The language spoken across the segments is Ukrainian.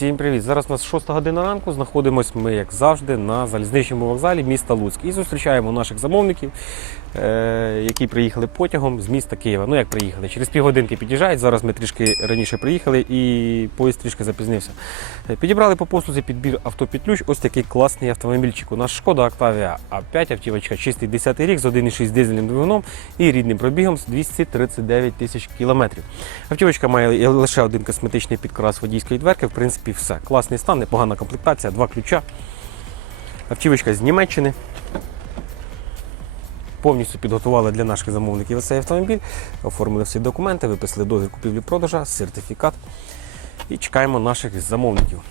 Всім привіт! Зараз у нас 6 година ранку. Знаходимось ми, як завжди, на залізничному вокзалі міста Луцьк. І зустрічаємо наших замовників, е, які приїхали потягом з міста Києва. Ну як приїхали? Через півгодинки під'їжджають. Зараз ми трішки раніше приїхали і поїзд трішки запізнився. Е, Підібрали по послузі підбір авто під ключ. Ось такий класний автомобільчик. У нас шкода Octavia А5 автівочка, чистий 10 рік з 1,6 дизельним двигуном і рідним пробігом з 239 тисяч кілометрів. Автівочка має лише один косметичний підкрас водійської дверки. В принципі, все. Класний стан, непогана комплектація, два ключа. Автівочка з Німеччини. Повністю підготували для наших замовників цей автомобіль, оформили всі документи, виписали дозвіл купівлі-продажа, сертифікат і чекаємо наших замовників.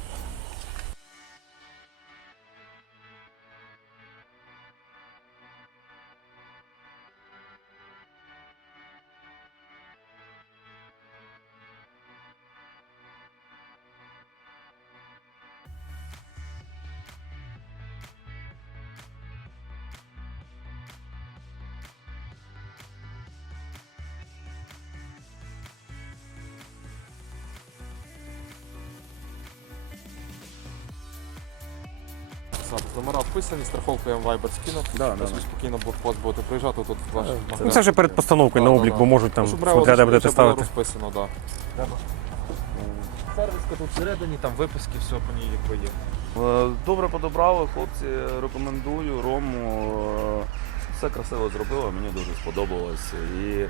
Запис номера вписані, страховку я вам Viber скинув. Да, Ви собі спокійно блокпост будете приїжджати тут в ваш магазин. Ну, це вже перед постановкою на Да, да, облік, бо можуть там смотря де будете ставити. розписано, да. Сервіска тут всередині, там виписки, все по ній як ви є. Е, Добре подобрали, хлопці. Рекомендую Рому. Е, Все красиво зробили, мені дуже сподобалось. І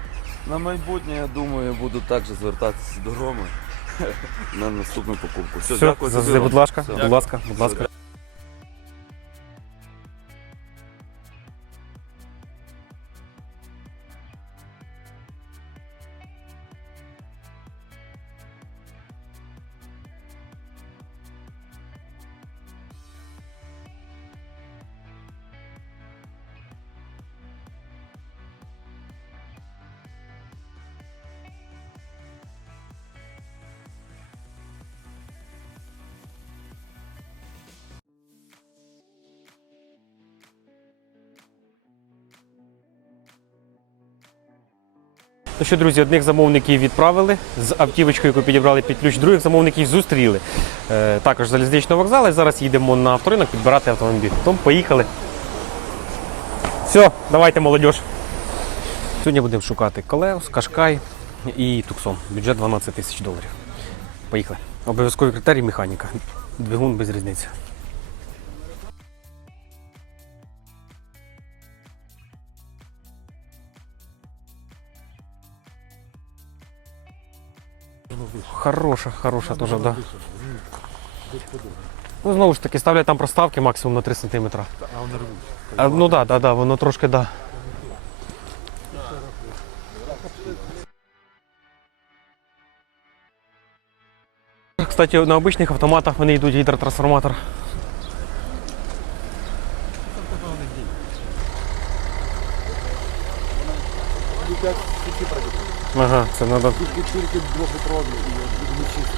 на майбутнє, я думаю, буду також звертатися до Роми на наступну покупку. Все, Все, дякую. тобі, будь ласка, Все. будь ласка, будь ласка. Ну що, друзі, одних замовників відправили з автівочкою, яку підібрали під ключ, других замовників зустріли. Е, також залізничного вокзалу. І зараз їдемо на авторинок підбирати автомобіль. Тому поїхали. Все, давайте, молодь. Сьогодні будемо шукати Колеус, Кашкай і Туксон. Бюджет 12 тисяч доларів. Поїхали. Обов'язковий критерій механіка. Двигун без різниці. Хороша, хороша теж, да. Ну, знову ж таки, ставлять там проставки максимум на 3 см. А ну так, да, да, да, воно трошки да. Кстати, на обичних автоматах вони йдуть гідротрансформатор. Ага, це треба. Тільки тільки двохлітрові і не чисті.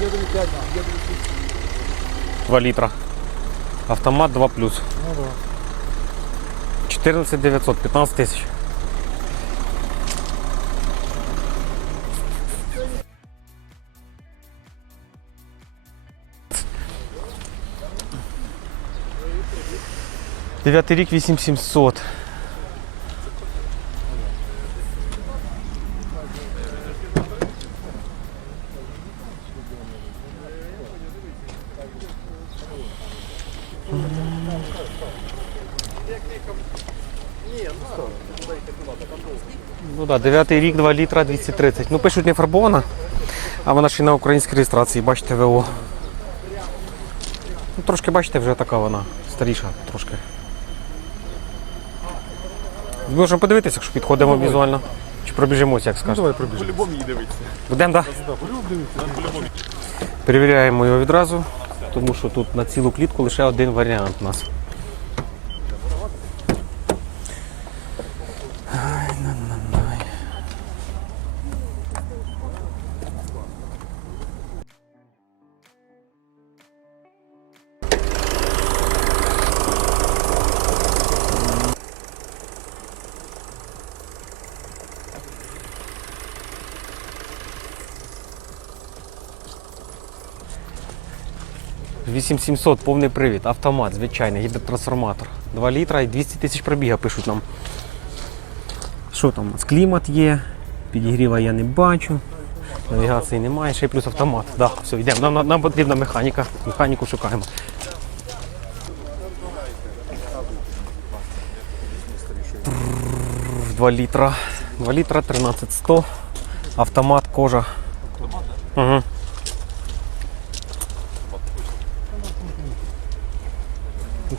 Є 5, є 2 літра. Автомат 2 плюс. Ну да. 14 900, 15 тисяч. Дев'ятий рік 8700. Ну так, да, 9 рік, 2 літра, 230. Ну пишуть не фарбована, а вона ще й на українській реєстрації, бачите, ВО. Ну, трошки, бачите, вже така вона, старіша трошки. Можемо подивитися, якщо підходимо візуально. Чи пробіжимося, як скажете. Давай пробіжимо. По-любому її дивитися. Будемо, так? Да. Перевіряємо його відразу, тому що тут на цілу клітку лише один варіант у нас. 8700, повний привід, автомат, звичайний, гідротрансформатор. 2 літра і 200 тисяч пробіга пишуть нам. Що там? у нас? Клімат є, підігріва я не бачу. Навігації немає, ще й плюс автомат. Да, все, йдемо. Нам, нам, потрібна механіка. Механіку шукаємо. 2 літра. 2 літра 13100. Автомат, кожа. Угу.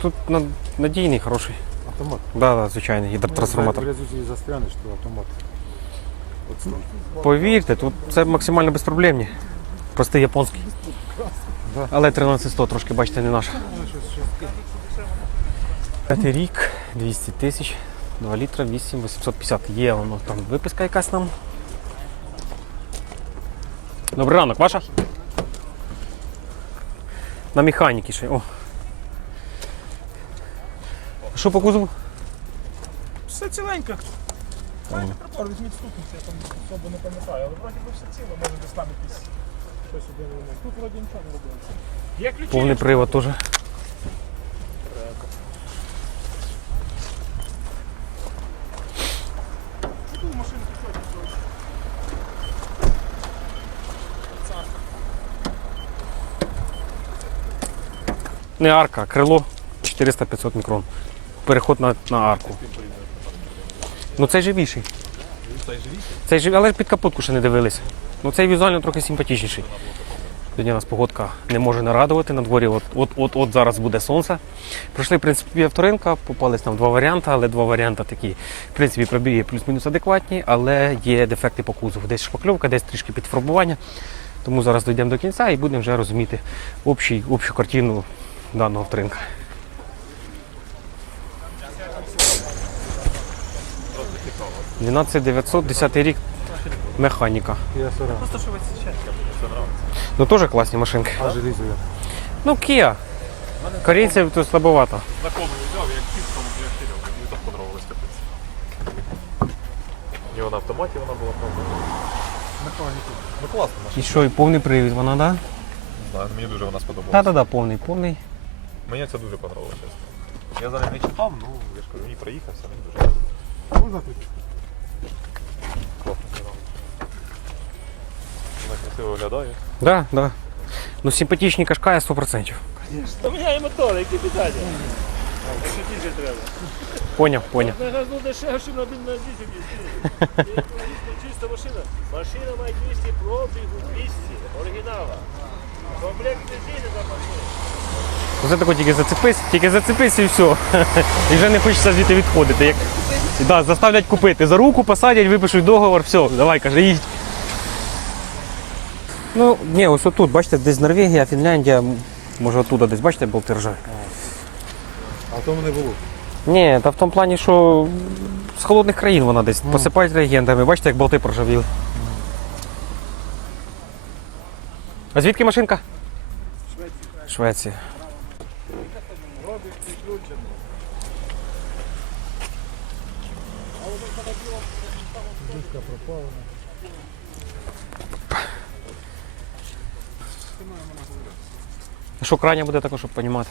Тут надійний, хороший. Автомат. Да, да, звичайний гідротрансформатор. В результате застрянешь, то автомат. От. Повірте, тут це максимально безпроблемні. Простий японський. Да. Але 13100 трошки, бачите, не наш. П'ятий рік, 200 тисяч, 2 літра, 8, 850. Є воно там виписка якась нам. Добрий ранок, ваша? На механіки ще. О. Що по кузову? Все ціленько. Знаєте, прибор візьміть стукнувся, я там особо не пам'ятаю, але вроді би все ціло, може десь там якісь щось один. Тут вроді нічого не робилося. Є ключі? Повний привод теж. Тут машинки сьогодні зробили. Не арка, а крило 400-500 мікрон. Переход на, на арку. Ну цей живіший. Цей живий, але під капотку ще не дивилися. Ну цей візуально трохи симпатичніший. Сьогодні у нас погодка не може нарадувати. На дворі от, от, от, от зараз буде сонце. Пройшли, в принципі, авторинка, попались там два варіанти, але два варіанти такі, в принципі, пробіги плюс-мінус адекватні, але є дефекти по кузову. Десь шпакльовка, десь трішки підфарбування. Тому зараз дійдемо до кінця і будемо вже розуміти общий, общу картину даного авторинка. – 12900, 10 рік, механіка. Просто що ви. Ну теж класні машинки. А железо я. Ну, Kia. Корейців тут слабовато. Знакомий взяв, як чисто я втіряв, мені так подобалось капець. І вона на автоматі вона була правда. Механіку. Ну класно машина. І що, і повний привід вона, да? Не знаю, мені дуже вона сподобалась. Так, так, так, повний, повний. Мені це дуже подобалося, чесно. Я зараз не читав, ну я ж кажу, мені проїхався, мені дуже. Можна тут? класно зіграв. Вона красиво виглядає. Да, да. Ну, симпатичні кашкає 100%. Та міняє мотор, які питання. Що більше треба? Поняв, поняв. На газу дешевше на один на дизель їздити. Чиста машина. Машина має 200 пробігу, 200, оригінала. Комплект резини за машину. Оце тако тільки зацепись, тільки зацепись і все. І вже не хочеться звідти відходити. Як... Да, заставлять купити. За руку посадять, випишуть договор, все, давай, каже, їдь. Ну, ні, ось отут, бачите, десь Норвегія, Фінляндія, може оттуда десь, бачите, болти ржаві. А тому не було. Ні, та в тому плані, що з холодних країн вона десь посипають реагентами. Бачите, як болти проржавіли. А звідки машинка? Швеція. Швеція. Дужка пропала. Що крайня буде також, щоб розуміти?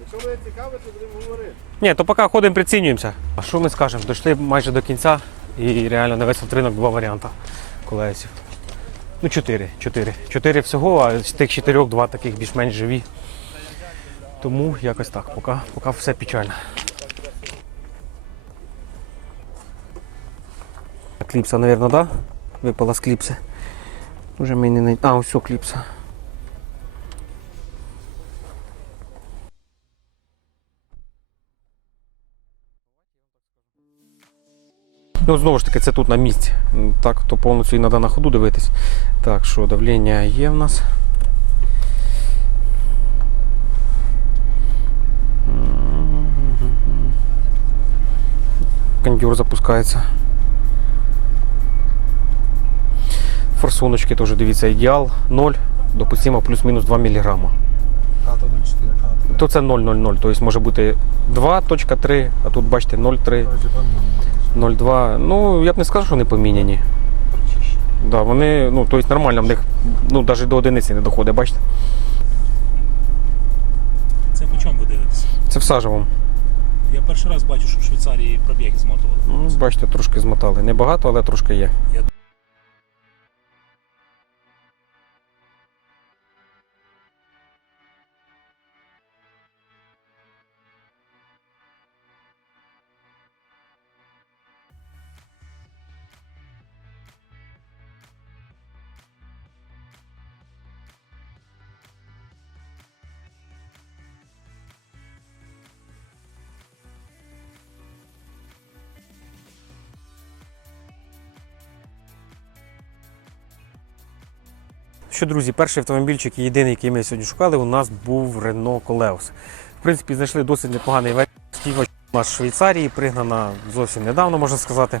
Якщо ви цікавите, будемо говорити. Ні, то поки ходимо, прицінюємося. А що ми скажемо? Дійшли майже до кінця і реально на весь ринок два варіанти колесів. Ну, чотири. Чотири. Чотири всього, а з тих чотирьох два таких більш-менш живі. Тому якось так, поки, поки все печально. Кліпса, мабуть, да? Випала з кліпси. Уже ми не най- А, ось кліпса. Ну, знову ж таки, це тут на місці. М, Так, то повністю і треба на ходу дивитись. Так, що давлення є в нас. Кондюр запускається. Форсуночки теж дивіться, ідеал 0, допустимо плюс-мінус 2 мг. То 0,4. То це 0,00, тобто може бути 2.3, а тут бачите 0,3. 0,2. Ну, я б не сказав, що вони поміняні. Да, вони, ну, тобто нормально в них ну, навіть до одиниці не доходить, бачите? Це по чому ви дивитесь? Це в сажевому. Я перший раз бачу, що в Швейцарії пробіги змотували. Ну, бачите, трошки змотали. Небагато, але трошки є. Що, друзі, перший автомобільчик єдиний, який ми сьогодні шукали, у нас був Renault Coleos. В принципі, знайшли досить непоганий варіант. Автівка у нас з Швейцарії, пригнана зовсім недавно, можна сказати.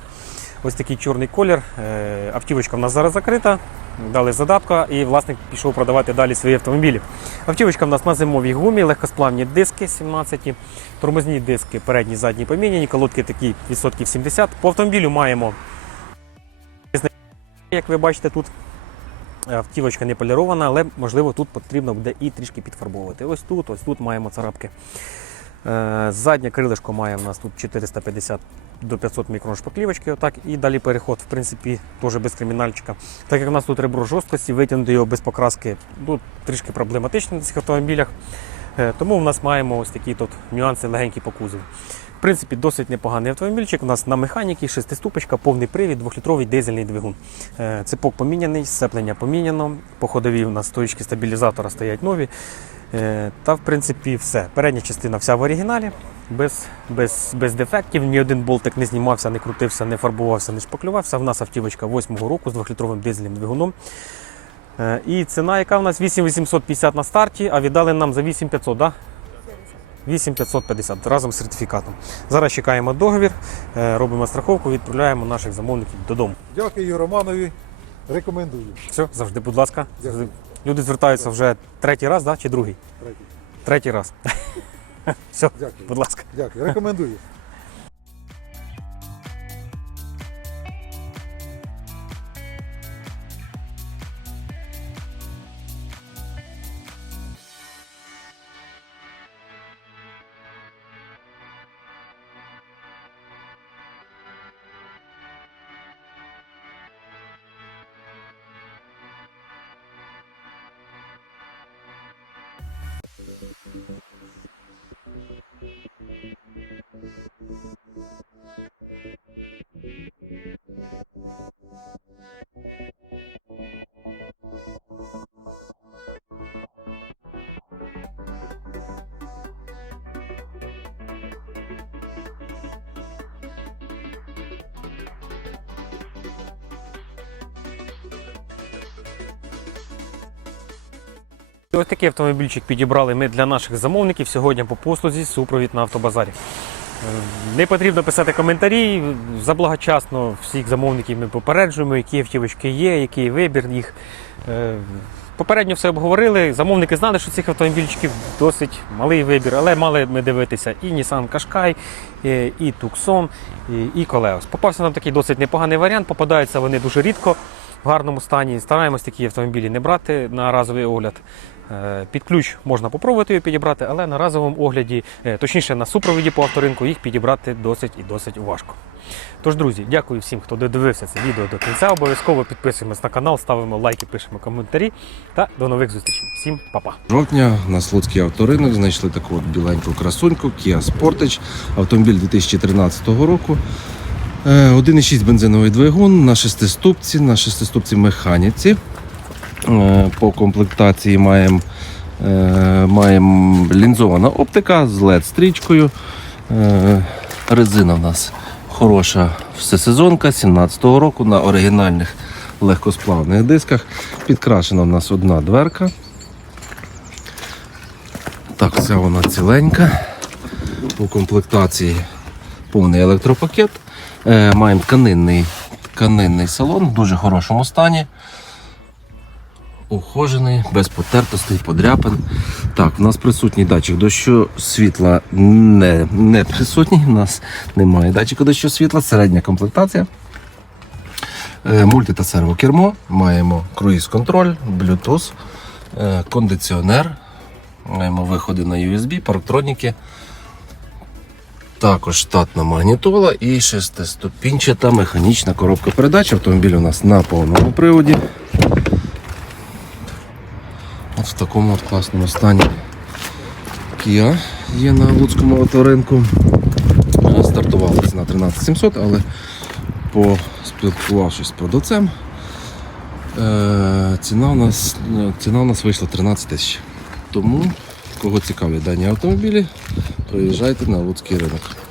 Ось такий чорний колір. Е, Автівочка в нас зараз закрита, дали задатка, і власник пішов продавати далі свої автомобілі. Автівочка в нас на зимовій гумі, легкосплавні диски 17, тормозні диски передні, задні поміняні, колодки такі відсотків 70. По автомобілю маємо, як ви бачите, тут Автівочка не полірована, але можливо тут потрібно буде і трішки підфарбовувати. Ось тут, ось тут маємо царапки. Е, Заднє крилишко має в нас тут 450 до 500 мікрон шпаклівочки. Отак, і далі переход, в принципі, теж без кримінальчика. Так як у нас тут ребро жорсткості, витягнути його без покраски ну, трішки проблематично на цих автомобілях. Е, Тому в нас маємо ось такі тут нюанси легенькі по кузову. В принципі, досить непоганий автомобільчик. У нас на механіки, шестиступочка, повний привід, двохлітровий дизельний двигун. Е, Цепок поміняний, сцеплення поміняно. По ходовій у нас стоїчки стабілізатора стоять нові. Е, Та, в принципі, все. Передня частина вся в оригіналі, без, без, без дефектів. Ні один болтик не знімався, не крутився, не фарбувався, не шпаклювався. В нас автівочка 8-го року з двохлітровим дизельним двигуном. Е, І ціна, яка в нас 8850 на старті, а віддали нам за 8500, да? 8550 разом з сертифікатом. Зараз чекаємо договір, е, робимо страховку, відправляємо наших замовників додому. Дякую Романові. Рекомендую. Все, завжди, будь ласка. Дякую. Люди звертаються вже третій раз, да? чи другий? Третій. Третій раз. Все, Дякую. будь ласка. Дякую. Рекомендую. Ось такий автомобільчик підібрали ми для наших замовників сьогодні по послузі супровід на автобазарі. Е, Не потрібно писати коментарі. Заблагочасно всіх замовників ми попереджуємо, які автівочки є, який вибір їх. Е, Попередньо все обговорили. Замовники знали, що цих автомобільчиків досить малий вибір, але мали ми дивитися і Nissan Qashqai, і- і Tucson, і, Koleos. Попався нам такий досить непоганий варіант. Попадаються вони дуже рідко в гарному стані. Стараємось такі автомобілі не брати на разовий огляд. Е, Під ключ можна попробувати його підібрати, але на разовому огляді, е, точніше на супровіді по авторинку, їх підібрати досить і досить важко. Тож, друзі, дякую всім, хто додивився це відео до кінця. Обов'язково підписуємось на канал, ставимо лайки, пишемо коментарі та до нових зустрічей. Всім па-па! жовтня на Слуцький авторинок знайшли таку от біленьку красуньку Kia Sportage, автомобіль 2013 року. Е, 1,6 бензиновий двигун на шестиступці, на шестиступці механіці. Е, По комплектації маємо е, маємо лінзована оптика з LED-стрічкою. Е, Резина в нас хороша всесезонка 17-го року на оригінальних легкосплавних дисках. Підкрашена в нас одна дверка. Так, вся вона ціленька. По комплектації повний електропакет. Маємо тканинний, тканинний салон в дуже хорошому стані. Ухожений, без потертостей, подряпин. Так, у нас присутній датчик дощу світла не, не присутній. У нас немає датчика дощу світла, середня комплектація. Е, Мульти та сервокермо, маємо круїз-контроль, Bluetooth, е, кондиціонер, маємо виходи на USB, парктроніки. Також штатна магнітола і шестиступінчата механічна коробка передач. Автомобіль у нас на повному приводі. В такому от класному стані. Kia є на Луцькому авторинку. Стартувала ціна 13700, але поспілкувавшись з продавцем, е, ціна у нас, ціна у нас вийшла 13 тисяч. Тому, кого цікавлять дані автомобілі, приїжджайте на Луцький ринок.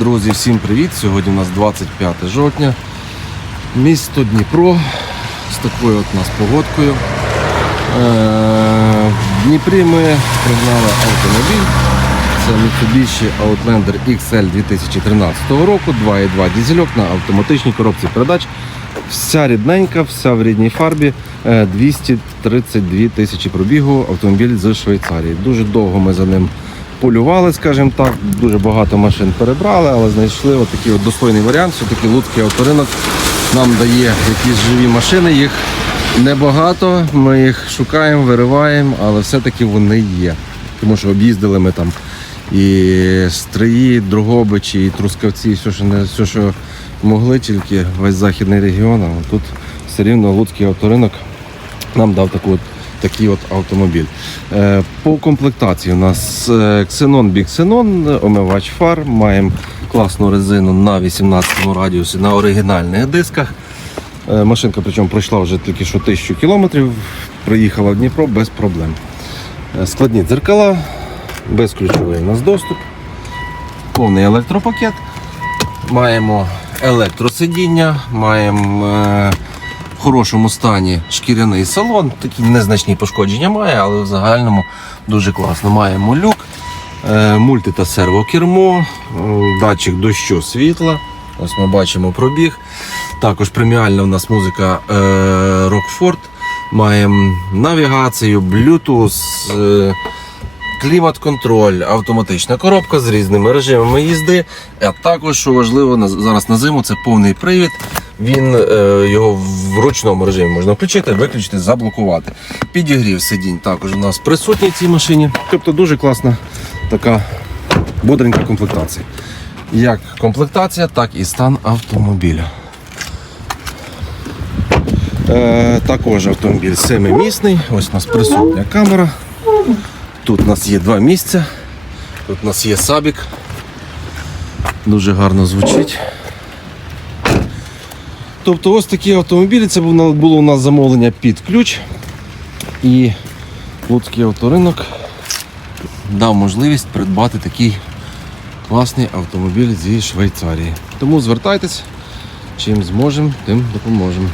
Друзі, всім привіт! Сьогодні у нас 25 жовтня. Місто Дніпро з такою от нас погодкою. Е, В Дніпрі ми пригнали автомобіль. Це Mitsubishi Outlander XL 2013 року, 2.2 дізельок на автоматичній коробці передач. Вся рідненька, вся в рідній фарбі. Е, 232 тисячі пробігу автомобіль з Швейцарії. Дуже довго ми за ним полювали, скажімо так. Дуже багато машин перебрали, але знайшли отакий от достойний варіант. Все-таки Луцький авторинок нам дає якісь живі машини. Їх небагато. Ми їх шукаємо, вириваємо, але все-таки вони є. Тому що об'їздили ми там і стрії, Дрогобичі, і Трускавці, і все, що не все, що могли, тільки весь західний регіон. А тут все рівно Луцький авторинок нам дав таку от, такий от автомобіль. Е, по комплектації у нас е, Xenon Big Xenon, омивач фар, маємо класну резину на 18 радіусі на оригінальних дисках. Е, Машинка причому пройшла вже тільки що 1000 кілометрів, приїхала в Дніпро без проблем. Складні дзеркала, безключовий у нас доступ, повний електропакет. Маємо електросидіння, маємо в хорошому стані шкіряний салон. Такі незначні пошкодження має, але в загальному дуже класно. Маємо люк, е, мульти та сервокермо, е, датчик дощу світла. Ось ми бачимо пробіг. Також преміальна у нас музика е, Rockford. Маємо навігацію, Bluetooth. Клімат-контроль, автоматична коробка з різними режимами їзди. А також, що важливо, зараз на зиму це повний привід. Він е, його в ручному режимі можна включити, виключити, заблокувати. Підігрів сидінь також у нас присутній цій машині. Тобто дуже класна така бодренька комплектація. Як комплектація, так і стан автомобіля. Е, також автомобіль семимісний. Ось у нас присутня камера. Тут у нас є два місця. Тут у нас є сабік. Дуже гарно звучить. Тобто ось такі автомобілі. Це було у нас замовлення під ключ. І Луцький авторинок дав можливість придбати такий класний автомобіль зі Швейцарії. Тому звертайтесь, чим зможемо, тим допоможемо.